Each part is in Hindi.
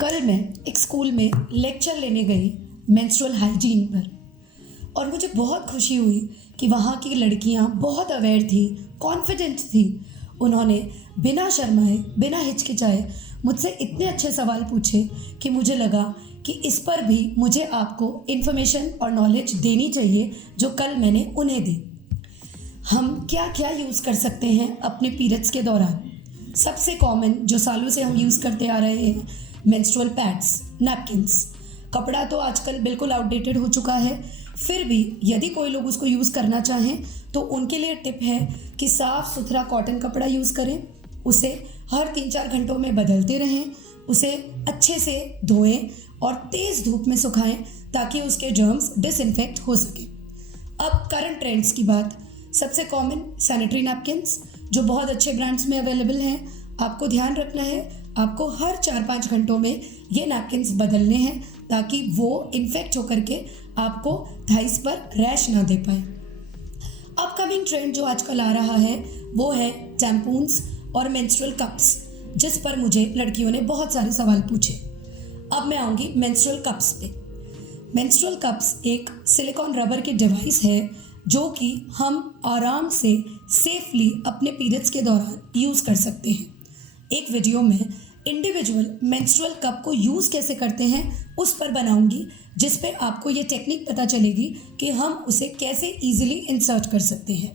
कल मैं एक स्कूल में लेक्चर लेने गई मेंस्ट्रुअल हाइजीन पर और मुझे बहुत खुशी हुई कि वहाँ की लड़कियाँ बहुत अवेयर थी, कॉन्फिडेंट थी। उन्होंने बिना शर्माए, बिना हिचकिचाए मुझसे इतने अच्छे सवाल पूछे कि मुझे लगा कि इस पर भी मुझे आपको इन्फॉर्मेशन और नॉलेज देनी चाहिए जो कल मैंने उन्हें दी। हम क्या क्या यूज़ कर सकते हैं अपने पीरियड्स के दौरान। सबसे कॉमन जो सालों से हम यूज़ करते आ रहे हैं, मेंस्ट्रुअल पैड्स, नैपकिन्स। कपड़ा तो आजकल बिल्कुल आउटडेटेड हो चुका है, फिर भी यदि कोई लोग उसको यूज़ करना चाहें तो उनके लिए टिप है कि साफ़ सुथरा कॉटन कपड़ा यूज़ करें, उसे हर 3-4 घंटों में बदलते रहें, उसे अच्छे से धोएं और तेज़ धूप में सुखाएं ताकि उसके जर्म्स डिसइंफेक्ट हो सके। अब करंट ट्रेंड्स की बात, सबसे कॉमन सैनिटरी नैपकिन्स जो बहुत अच्छे ब्रांड्स में अवेलेबल हैं। आपको ध्यान रखना है, आपको हर 4-5 घंटों में ये नैपकिन्स बदलने हैं ताकि वो इन्फेक्ट होकर के आपको थाइस पर रैश ना दे पाए। अपकमिंग ट्रेंड जो आजकल आ रहा है वो है टैम्पून्स और मेंस्ट्रुअल कप्स, जिस पर मुझे लड़कियों ने बहुत सारे सवाल पूछे। अब मैं आऊँगी मेंस्ट्रुअल कप्स पे। मेंस्ट्रुअल कप्स एक सिलिकॉन रबर की डिवाइस है जो कि हम आराम से सेफली अपने पीरियड्स के दौरान यूज़ कर सकते हैं। एक वीडियो में इंडिविजुअल मेंस्ट्रुअल कप को यूज़ कैसे करते हैं उस पर बनाऊंगी, जिस पे आपको ये टेक्निक पता चलेगी कि हम उसे कैसे इजीली इंसर्ट कर सकते हैं।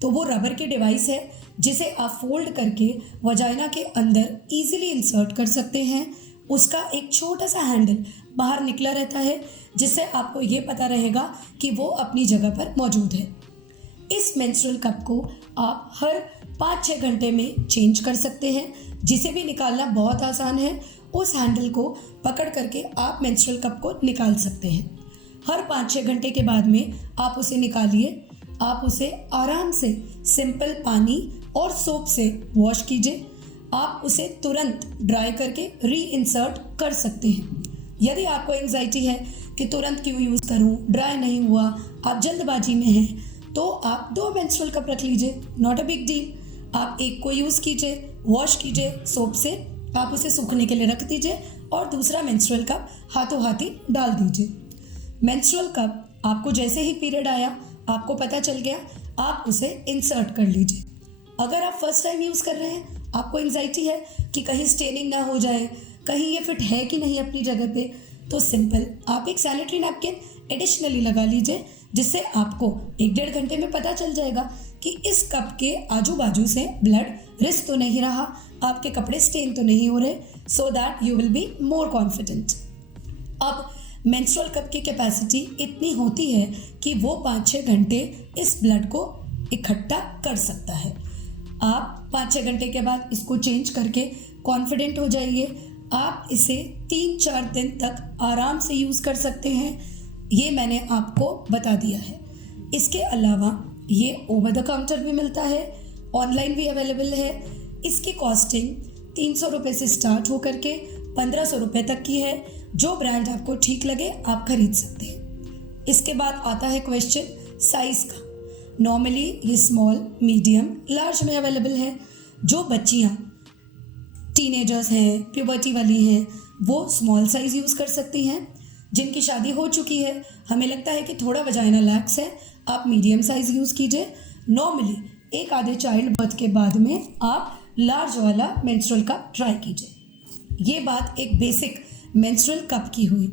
तो वो रबर की डिवाइस है जिसे आप फोल्ड करके वजाइना के अंदर इजीली इंसर्ट कर सकते हैं। उसका एक छोटा सा हैंडल बाहर निकला रहता है जिससे आपको ये पता रहेगा कि वो अपनी जगह पर मौजूद है। इस मेंस्ट्रुअल कप को आप हर 5-6 घंटे में चेंज कर सकते हैं। जिसे भी निकालना बहुत आसान है, उस हैंडल को पकड़ करके आप मेंस्ट्रुअल कप को निकाल सकते हैं। हर 5-6 घंटे के बाद में आप उसे निकालिए, आप उसे आराम से सिंपल पानी और सोप से वॉश कीजिए। आप उसे तुरंत ड्राई करके री इंसर्ट कर सकते हैं। यदि आपको एंग्जाइटी है कि तुरंत क्यों यूज़ करूं, ड्राई नहीं हुआ, आप जल्दबाजी में हैं, तो आप 2 मेंस्ट्रुअल कप रख लीजिए, नॉट अ बिग डील। आप एक को यूज़ कीजिए, वॉश कीजिए सोप से, आप उसे सूखने के लिए रख दीजिए और दूसरा मेंस्ट्रुअल कप हाथों हाथी डाल दीजिए। मेंस्ट्रुअल कप आपको जैसे ही पीरियड आया, आपको पता चल गया, आप उसे इंसर्ट कर लीजिए। अगर आप फर्स्ट टाइम यूज़ कर रहे हैं, आपको एंग्जाइटी है कि कहीं स्टेनिंग ना हो जाए, कहीं ये फिट है कि नहीं अपनी जगह पे, तो सिंपल आप एक सैनिटरी नैपकिन एडिशनली लगा लीजिए, जिससे आपको 1-1.5 घंटे में पता चल जाएगा कि इस कप के आजू बाजू से ब्लड रिस तो नहीं रहा, आपके कपड़े स्टेन तो नहीं हो रहे, so that you will be more confident. अब मेंस्ट्रुअल कप की कैपेसिटी इतनी होती है कि वो 5-6 घंटे इस ब्लड को इकट्ठा कर सकता है। आप 5-6 घंटे के बाद इसको चेंज करके कॉन्फिडेंट हो जाइए। आप इसे 3-4 दिन तक आराम से यूज़ कर सकते हैं, ये मैंने आपको बता दिया है। इसके अलावा ये ओवर द काउंटर भी मिलता है, ऑनलाइन भी अवेलेबल है। इसकी कॉस्टिंग 300 रुपये से स्टार्ट होकर के 1500 रुपये तक की है। जो ब्रांड आपको ठीक लगे आप खरीद सकते हैं। इसके बाद आता है क्वेश्चन साइज़ का। नॉर्मली ये स्मॉल, मीडियम, लार्ज में अवेलेबल है। जो बच्चियाँ टीनेजर्स हैं, प्यूबर्टी वाली हैं, वो स्मॉल साइज़ यूज़ कर सकती हैं। जिनकी शादी हो चुकी है, हमें लगता है कि थोड़ा वजाइना लैक्स है, आप मीडियम साइज़ यूज़ कीजिए। नॉर्मली एक आधे चाइल्ड बर्थ के बाद में आप लार्ज वाला मेंस्ट्रुअल कप ट्राई कीजिए। ये बात एक बेसिक मेंस्ट्रुअल कप की हुई।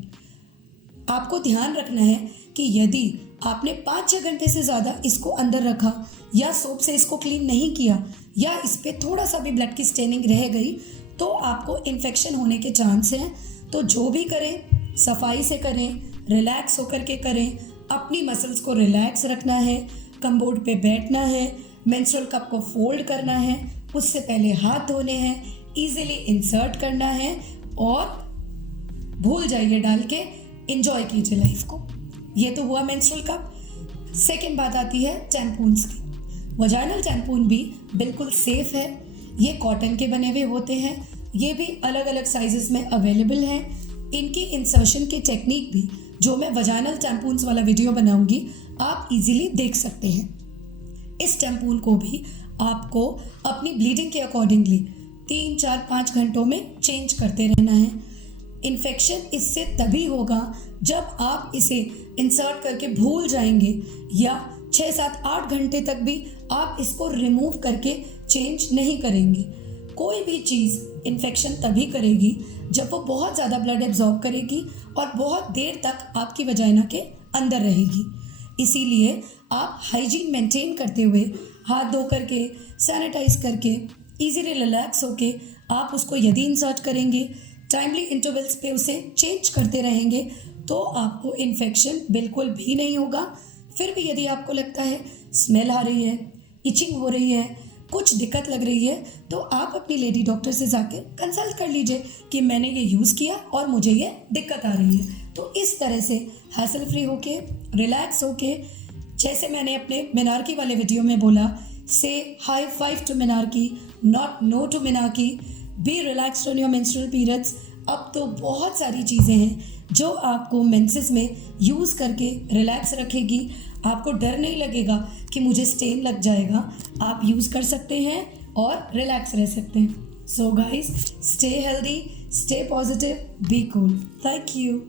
आपको ध्यान रखना है कि यदि आपने 5-6 घंटे से ज़्यादा इसको अंदर रखा या सोप से इसको क्लीन नहीं किया या इस पर थोड़ा सा भी ब्लड की स्टेनिंग रह गई तो आपको इन्फेक्शन होने के चांस हैं। तो जो भी करें सफाई से करें, रिलैक्स होकर के करें, अपनी मसल्स को रिलैक्स रखना है, कमबोर्ड पे बैठना है, मेंस्ट्रुअल कप को फोल्ड करना है, उससे पहले हाथ धोने हैं, इजीली इंसर्ट करना है और भूल जाइए डाल के, एंजॉय कीजिए लाइफ को। ये तो हुआ मेंस्ट्रुअल कप। सेकेंड बात आती है टैम्पून्स की। वजाइनल टैम्पून भी बिल्कुल सेफ है। ये कॉटन के बने हुए होते हैं, ये भी अलग अलग साइजेस में अवेलेबल हैं। इनकी इंसर्शन की टेक्निक भी, जो मैं वजाइनल टैम्पून्स वाला वीडियो बनाऊंगी, आप इजीली देख सकते हैं। इस टैम्पून को भी आपको अपनी ब्लीडिंग के अकॉर्डिंगली 3-4-5 घंटों में चेंज करते रहना है। इन्फेक्शन इससे तभी होगा जब आप इसे इंसर्ट करके भूल जाएंगे या 6-7-8 घंटे तक भी आप इसको रिमूव करके चेंज नहीं करेंगे। कोई भी चीज़ इन्फेक्शन तभी करेगी जब वो बहुत ज़्यादा ब्लड एब्जॉर्ब करेगी और बहुत देर तक आपकी वजाइना के अंदर रहेगी। इसीलिए आप हाइजीन मेंटेन करते हुए हाथ धो करके, सैनिटाइज करके, इजीली रिलैक्स होके आप उसको यदि इंसर्ट करेंगे, टाइमली इंटरवल्स पे उसे चेंज करते रहेंगे तो आपको इन्फेक्शन बिल्कुल भी नहीं होगा। फिर भी यदि आपको लगता है स्मेल आ रही है, इचिंग हो रही है, कुछ दिक्कत लग रही है, तो आप अपनी लेडी डॉक्टर से जाकर कंसल्ट कर लीजिए कि मैंने ये यूज़ किया और मुझे ये दिक्कत आ रही है। तो इस तरह से हैसल फ्री होके, रिलैक्स होके, जैसे मैंने अपने मिनारकी वाले वीडियो में बोला, say high five to menarche, not no to menarche, be relaxed on your menstrual periods. अब तो बहुत सारी चीज़ें हैं जो आपको मेंसेस में यूज़ करके रिलैक्स रखेगी। आपको डर नहीं लगेगा कि मुझे स्टेन लग जाएगा, आप यूज़ कर सकते हैं और रिलैक्स रह सकते हैं। So guys, stay healthy, stay positive, be cool. Thank you.